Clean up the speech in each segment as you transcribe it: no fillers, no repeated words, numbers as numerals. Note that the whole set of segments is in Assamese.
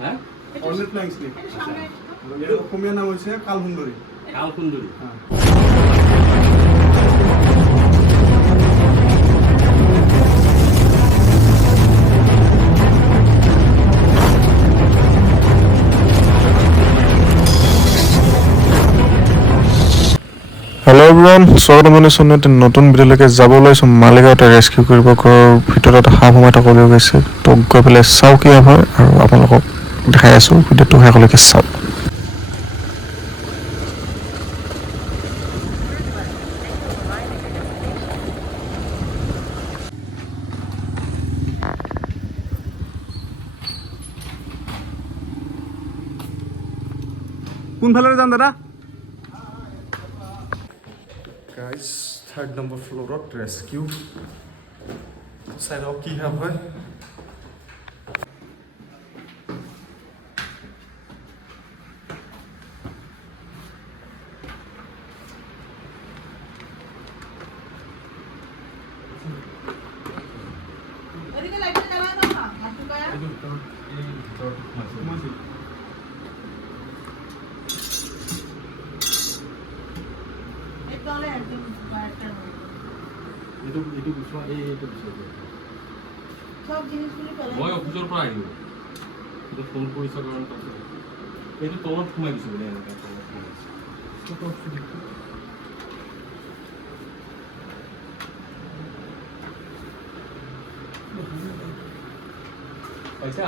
হ্যাঁ অৰ্নেট ফ্লাইং স্নেক এৰ অসমীয়া নাম হৈছে কালসুন্দৰী কালসুন্দৰী হেল্ল' এভৰিৱান, স্বাগতম জনাইছোঁ নতুন ভিডিঅ'লৈকে যাব ওলাইছোঁ। মালিগাঁৱতে ৰেস্কিউ কৰিব ঘৰৰ ভিতৰত সাপ সোমাই থ'বলৈ গৈছে। তো গৈ পেলাই চাওঁ কি হয় আৰু আপোনালোকক দেখাই আছোঁ। ভিডিঅ'টো শেষলৈকে চাওক। কোনফালে যাম দাদা? গাইজ 3rd নম্বৰ ফ্ল'ৰত ৰেস্কিউ চাই লওক কি সাপ হয়। মই অফিচৰ পৰা আহিলোঁ, কিন্তু ফোন কৰিছোঁ কাৰণ এইটো তলত সোমাই দিছোঁ বোলে এনেকৈ পাইছা?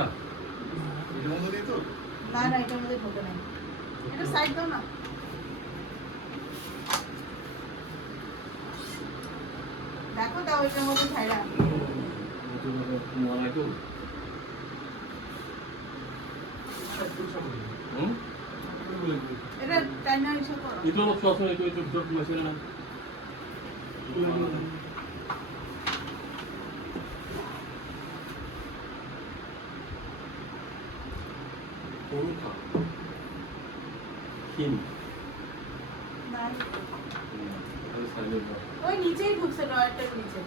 না না এটার মধ্যে ঢোকে না, এটা সাইড দাও না। দেখো দাও এটার মধ্যে ছাইরা এটা টাইনার হিসাব করো। itu lo suasana itu bisa masih ada. Koruka. Kim. না Ada saya. ওই নিচেই ঢুকছে ডয়ারটার নিচে।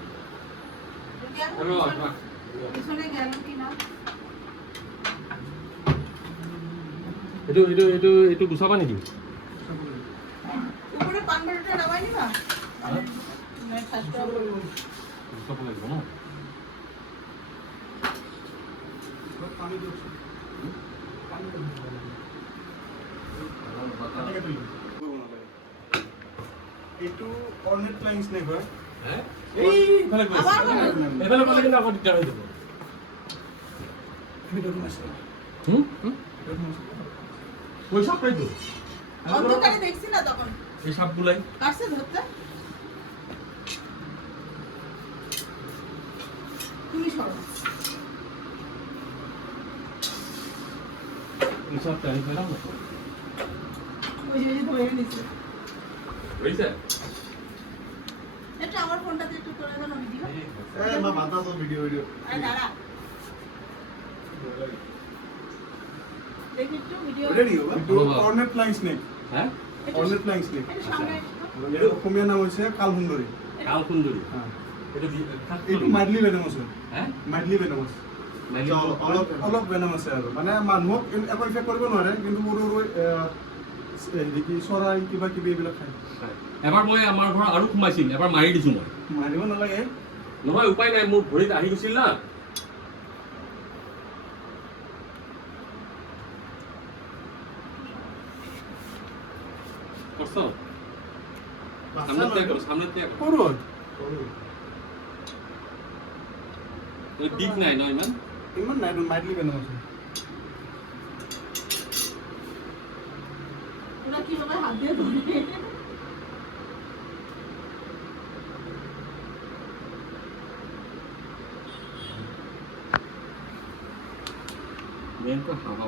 Halo, Pak. পিছনে গেল কি না? Itu গুছাবা নেকি? উপরে পানবাড়িটা নামাই নিবা? না ফাস্ট গুছাব লাগিব ন? এইটো অৰ্নেট ফ্লাইং স্নেক হয়। এইফালে কিন্তু আকৌ দিগদাৰ হৈ যাব। ওই সাপটাই তো অন্ধকারে দেখছি না তখন। এই সাপগুলাই কাছে ধরতে তুমি সরো। এই সাপটা আমি পেলাম না। ওই যে ধরে নিছে। হইছে? এটা আমার ফোনটাতে একটু করে দাও না ভিডিও। মা বাতা তো ভিডিও আরে দাঁড়া। দেখি একটু ভিডিও। রেডি হবে। এইটো অৰ্নেট ফ্লাইং স্নেক। হ্যাঁ? অৰ্নেট ফ্লাইং স্নেক এটা সামনে এৰ অসমীয়া নাম হৈছে কালসুন্দৰী। কালসুন্দৰী। হ্যাঁ এইটো এইটো মাইডলি ভেনামাছ হয়। হ্যাঁ? মাইডলি ভেনামাছ অলপ ভেনামাছ আৰু মানে মানুহক একো ইফেক্ট কৰিব নোৱাৰে, কিন্তু সৰু সৰু কি চৰাই কিবা কিবি এইবিলাক খায়। এবাৰ মই আমাৰ ঘৰ আৰু সোমাইছিল, এবাৰ মাৰি দিছোঁ মই। মাৰিব নালাগে। নহয় উপায় নাই, মোৰ ভৰিত আহি গৈছিল না। কষ্ট সামনে সৰু হয়। দিক নাই ন ইমান? ইমান নাই, মাইডলি ভেনামাছ হয়। ওরা কিভাবে হাত দিয়ে ধরে মেন তো হাওয়া